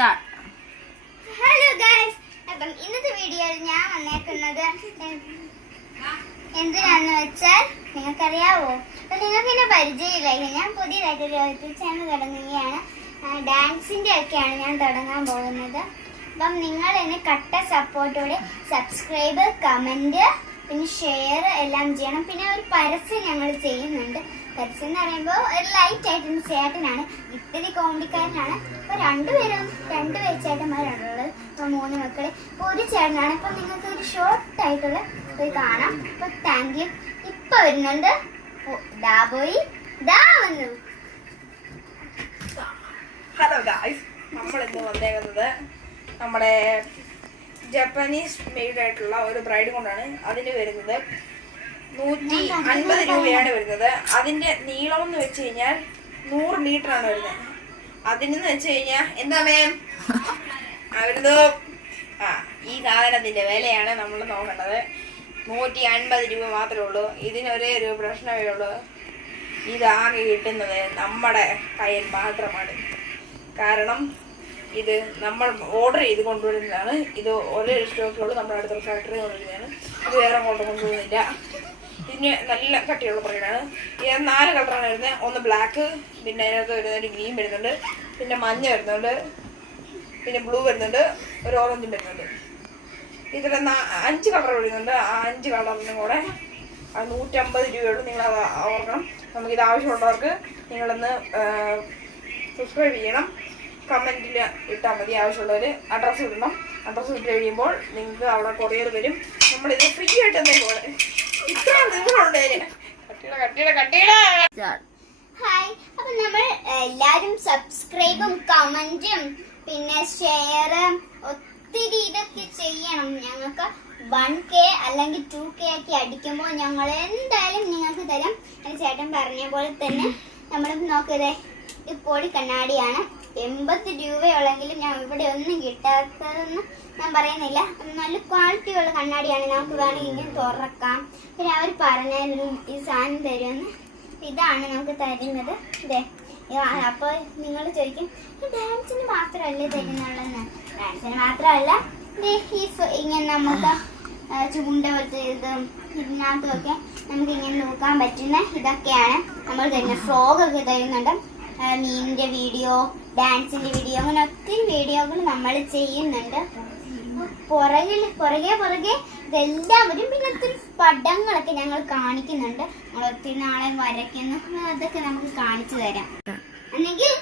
Hello guys, അപ്പം ഇന്നത്തെ വീഡിയോയിൽ ഞാൻ വന്നേക്കുന്നത് എന്തിനാന്ന് വെച്ചാൽ നിങ്ങൾക്കറിയാവോ? അപ്പൊ നിങ്ങൾക്ക് എന്നെ പരിചയമില്ല. ഞാൻ പുതിയതായിട്ടൊരു യൂട്യൂബ് ചാനൽ തുടങ്ങുകയാണ്. ഡാൻസിന്റെ ഒക്കെയാണ് ഞാൻ തുടങ്ങാൻ പോകുന്നത്. അപ്പം നിങ്ങൾ എന്നെ കട്ട സപ്പോർട്ടോടെ സബ്സ്ക്രൈബ്, കമന്റ്, പിന്നെ ഷെയർ എല്ലാം ചെയ്യണം. പിന്നെ ഒരു പരസ്യം ഞങ്ങൾ ചെയ്യുന്നുണ്ട്. പരസ്യം എന്ന് പറയുമ്പോൾ ഒരു ലൈറ്റ് ആയിട്ടുണ്ട്. ചേട്ടനാണ്, ഇത്തിരി കോമഡിക്കാരനാണ്. അപ്പൊ രണ്ട് ചേട്ടന്മാരാണുള്ളത്. അപ്പൊ 3 മക്കള്. അപ്പൊ ഒരു ചേട്ടനാണ്. അപ്പൊ നിങ്ങൾക്ക് ഒരു ഷോർട്ട് ആയിട്ടുള്ള പോയി കാണാം. അപ്പൊ താങ്ക് യു. ഇപ്പൊ വരുന്നുണ്ട്. ഹലോ ഗായ്സ്, നമ്മൾ ഇന്ന് വന്നേക്കുന്നത് നമ്മുടെ ജപ്പാനീസ് മെയ്ഡ് ആയിട്ടുള്ള ഒരു ബ്രൈഡ് കൊണ്ടാണ്. അതിന് വരുന്നത് 150 രൂപയാണ് വരുന്നത്. അതിന്റെ നീളം എന്ന് വെച്ച് കഴിഞ്ഞാൽ 100 മീറ്റർ ആണ് വരുന്നത്. അതിനെന്ന് വെച്ച് കഴിഞ്ഞാൽ എന്താ മാം വരുന്നു? ഈ സാധനത്തിന്റെ വിലയാണ് നമ്മൾ നോക്കേണ്ടത്. 150 രൂപ മാത്രമേ ഉള്ളൂ. ഇതിനൊരേ ഒരു പ്രശ്നമേ ഉള്ളൂ, ഇതാകെ കിട്ടുന്നത് നമ്മുടെ കയ്യിൽ മാത്രമാണ്. കാരണം ഇത് നമ്മൾ ഓർഡർ ചെയ്ത് കൊണ്ടുവരുന്നതാണ്. ഇത് ഒരേ സ്റ്റോക്കുള്ളൂ, നമ്മുടെ അടുത്തുള്ള ഫാക്ടറി കൊണ്ടുവരുന്നതാണ്. ഇത് വേറെ കൊണ്ടുവന്നില്ല. ഇതിന് നല്ല കട്ടിയുള്ള പ്രകടനമാണ്. ഇത് 4 കളറാണ് വരുന്നത്. ഒന്ന് ബ്ലാക്ക്, പിന്നെ അതിനകത്ത് വരുന്നത് ഗ്രീൻ വരുന്നുണ്ട്, പിന്നെ മഞ്ഞ വരുന്നുണ്ട്, പിന്നെ ബ്ലൂ വരുന്നുണ്ട്, ഒരു ഓറഞ്ചും വരുന്നുണ്ട്. ഇതിൽ 5 കളർ വരുന്നുണ്ട്. ആ 5 കളറിനും കൂടെ 150 രൂപയുള്ളൂ. നിങ്ങളത് ഓർക്കണം. നമുക്കിത് ആവശ്യമുള്ളവർക്ക് നിങ്ങളൊന്ന് സബ്സ്ക്രൈബ് ചെയ്യണം. കമൻറ്റിൽ ഇട്ടാൽ മതി. ആവശ്യമുള്ളവർ അഡ്രസ്സ് ഇടണം. അഡ്രസ്സ് ഇട്ട് കഴിയുമ്പോൾ നിങ്ങൾക്ക് അവിടെ കൊറിയർ വരും. നമ്മളിത് ഫ്രീ ആയിട്ട് എന്തെങ്കിലും ഇത്ര നിങ്ങളുണ്ട്. ഹായ്. അപ്പൊ നമ്മൾ എല്ലാരും സബ്സ്ക്രൈബും കമന്റും പിന്നെ ഷെയർ ഒത്തിരി ഇതൊക്കെ ചെയ്യണം. ഞങ്ങൾക്ക് 1K അല്ലെങ്കിൽ 2K ഒക്കെ അടിക്കുമ്പോൾ ഞങ്ങൾ എന്തായാലും നിങ്ങൾക്ക് തരാം. എന്റെ ചേട്ടൻ പറഞ്ഞ പോലെ തന്നെ നമ്മൾ നോക്കതേ ഈ പൊടി കണ്ണാടിയാണ്. 80 രൂപയുള്ളെങ്കിലും ഞാൻ ഇവിടെ ഒന്നും കിട്ടാത്തതെന്ന് ഞാൻ പറയുന്നില്ല. നല്ല ക്വാളിറ്റി ഉള്ള കണ്ണാടിയാണ്. നമുക്ക് വേണമെങ്കിൽ ഇങ്ങനെ തുറക്കാം. പിന്നെ അവർ പറഞ്ഞാലും ഈ സാധനം തരുമെന്ന്. ഇതാണ് നമുക്ക് തരുന്നത്. ഇതേ. അപ്പോൾ നിങ്ങൾ ചോദിക്കും, ഡാൻസിന് മാത്രമല്ലേ തരുന്നുള്ളതെന്ന്. ഡാൻസിന് മാത്രമല്ല, ഇങ്ങനെ നമുക്ക് ചൂണ്ട പോലത്തെ ഇതിനകത്തുമൊക്കെ നമുക്ക് ഇങ്ങനെ നോക്കാൻ പറ്റുന്ന ഇതൊക്കെയാണ് നമ്മൾ തരുന്നത്. ഫ്രോഗൊക്കെ തരുന്നുണ്ട്. മീനിന്റെ വീഡിയോ, ഡാൻസിന്റെ വീഡിയോ, അങ്ങനെ ഒത്തിരി വീഡിയോകൾ നമ്മൾ ചെയ്യുന്നുണ്ട്. പുറകെ ഇതെല്ലാവരും പിന്നെ ഒത്തിരി പടങ്ങളൊക്കെ ഞങ്ങൾ കാണിക്കുന്നുണ്ട്. നമ്മൾ ഒത്തിരി നാളെ വരയ്ക്കുന്നു. അതൊക്കെ നമുക്ക് കാണിച്ചു തരാം. അല്ലെങ്കിൽ